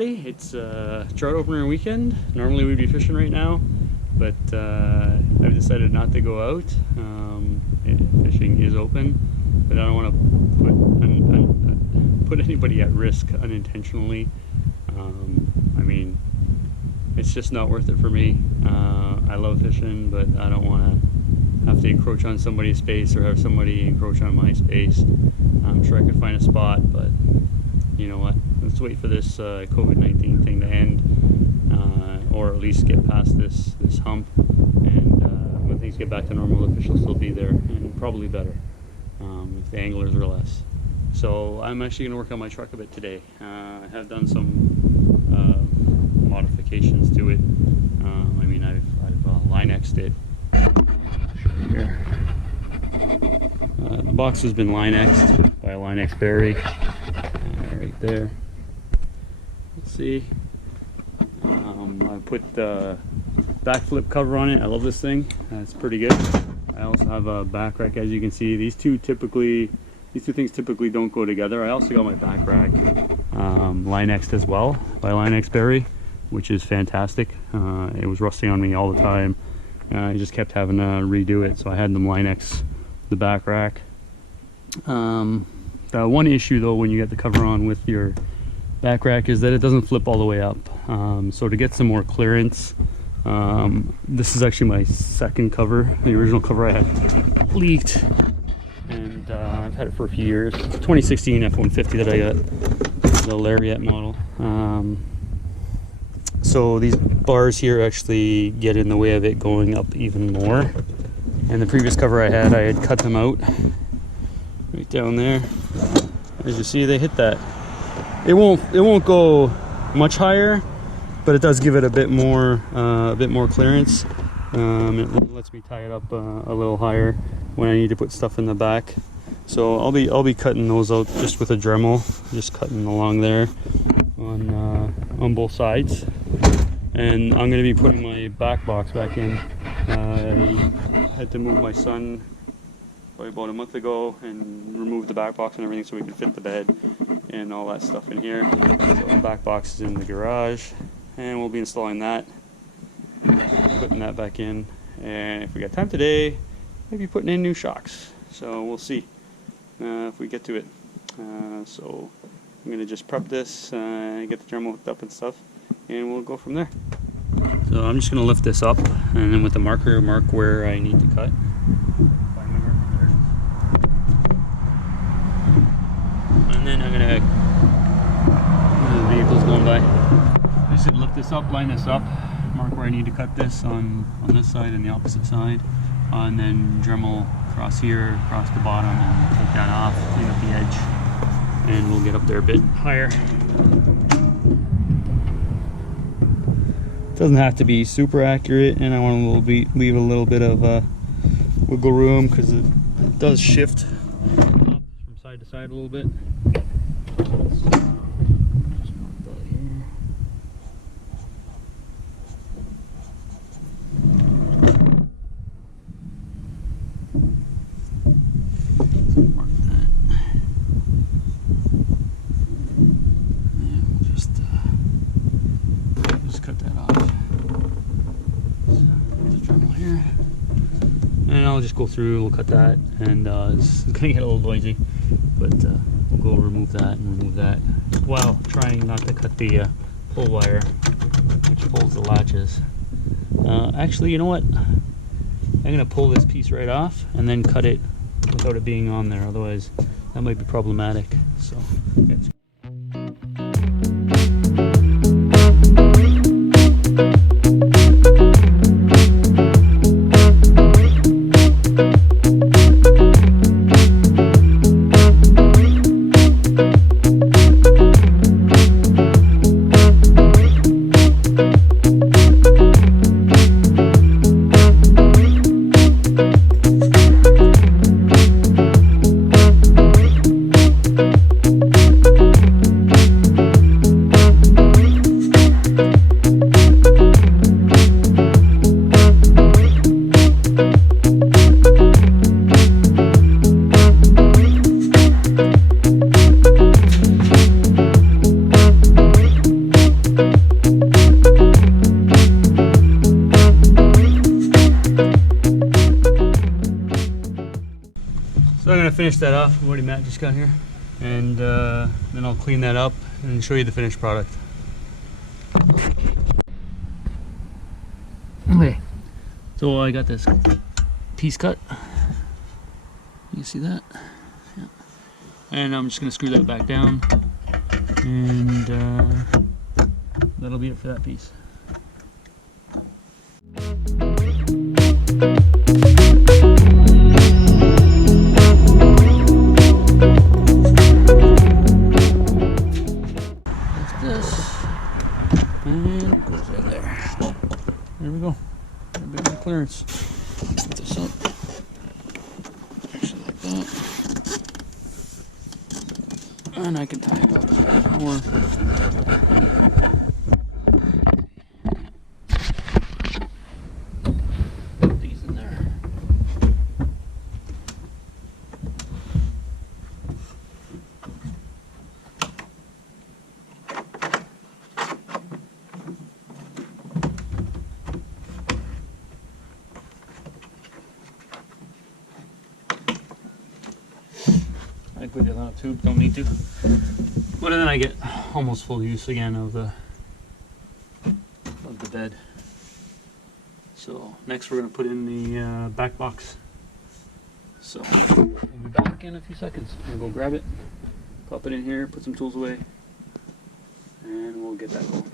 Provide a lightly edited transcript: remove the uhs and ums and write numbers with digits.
everybody. It's trout opener weekend. Normally we'd be fishing right now, but I've decided not to go out. Fishing is open, but I don't want to put anybody at risk unintentionally. I mean, it's just not worth it for me. I love fishing, but I don't want to have to encroach on somebody's space or have somebody encroach on my space. I'm sure I could find a spot, but you know what? Let's wait for this COVID-19 thing to end, or at least get past this hump. And when things get back to normal, the fish will still be there, and probably better if the anglers are less. So I'm actually going to work on my truck a bit today. I have done some modifications to it. I mean, I've Line-X'd it. Here. The box has been Line-X'd by a Line-X Barry. Right there. Let's see. I put the BakFlip cover on it. I love this thing. It's pretty good. I also have a BackRack, as you can see. These two things typically don't go together. I also got my BackRack Line-X'd as well by Line-X Barry, which is fantastic. It was rusting on me all the time. I just kept having to redo it, so I had them Line-X the BackRack. The one issue though when you get the cover on with your BackRack is that it doesn't flip all the way up. So to get some more clearance, this is actually my second cover. The original cover I had leaked, and I've had it for a few years. It's a 2016 F-150 that I got, the Lariat model. So these bars here actually get in the way of it going up even more. And the previous cover I had cut them out right down there. As you see, they hit that. It won't go much higher, but it does give it a bit more clearance. It lets me tie it up a little higher when I need to put stuff in the back. So I'll be cutting those out just with a Dremel, just cutting along there on both sides. And I'm going to be putting my back box back in. I had to move my son probably about a month ago and remove the back box and everything so we could fit the bed and all that stuff in here. So the back box is in the garage, and we'll be installing that, putting that back in, and if we got time today, maybe putting in new shocks. So we'll see if we get to it. So I'm going to just prep this, get the Dremel hooked up and stuff, and we'll go from there. So I'm just going to lift this up, and then with the marker mark where I need to cut. And then I'm going to, the vehicle's going by, I just lift this up, line this up, mark where I need to cut this on this side and the opposite side, and then Dremel across here, across the bottom, and take that off, clean up the edge, and we'll get up there a bit higher. Doesn't have to be super accurate, and I want to leave a little bit of wiggle room because it does shift up from side to side a little bit. Just mark that here. So mark that. And we'll just cut that off. So, there's a Dremel here. And I'll just go through, we'll cut that, and it's gonna get a little noisy, but we'll go remove that and remove that while trying not to cut the pull wire, which pulls the latches. Actually, you know what? I'm gonna pull this piece right off and then cut it without it being on there, otherwise that might be problematic. So it's gonna finish that off. What Matt just got here, and then I'll clean that up and show you the finished product. Okay, so I got this piece cut. You see that? Yeah. And I'm just gonna screw that back down, and that'll be it for that piece. And it goes in there. There we go. A bit of clearance. Put this up. Actually, like that. And I can tie it up more. Put these in there. I put it on a tube, don't need to. But then I get almost full use again of the bed. So next we're gonna put in the back box. So we'll be back in a few seconds. I'm gonna go grab it, pop it in here, put some tools away, and we'll get that going.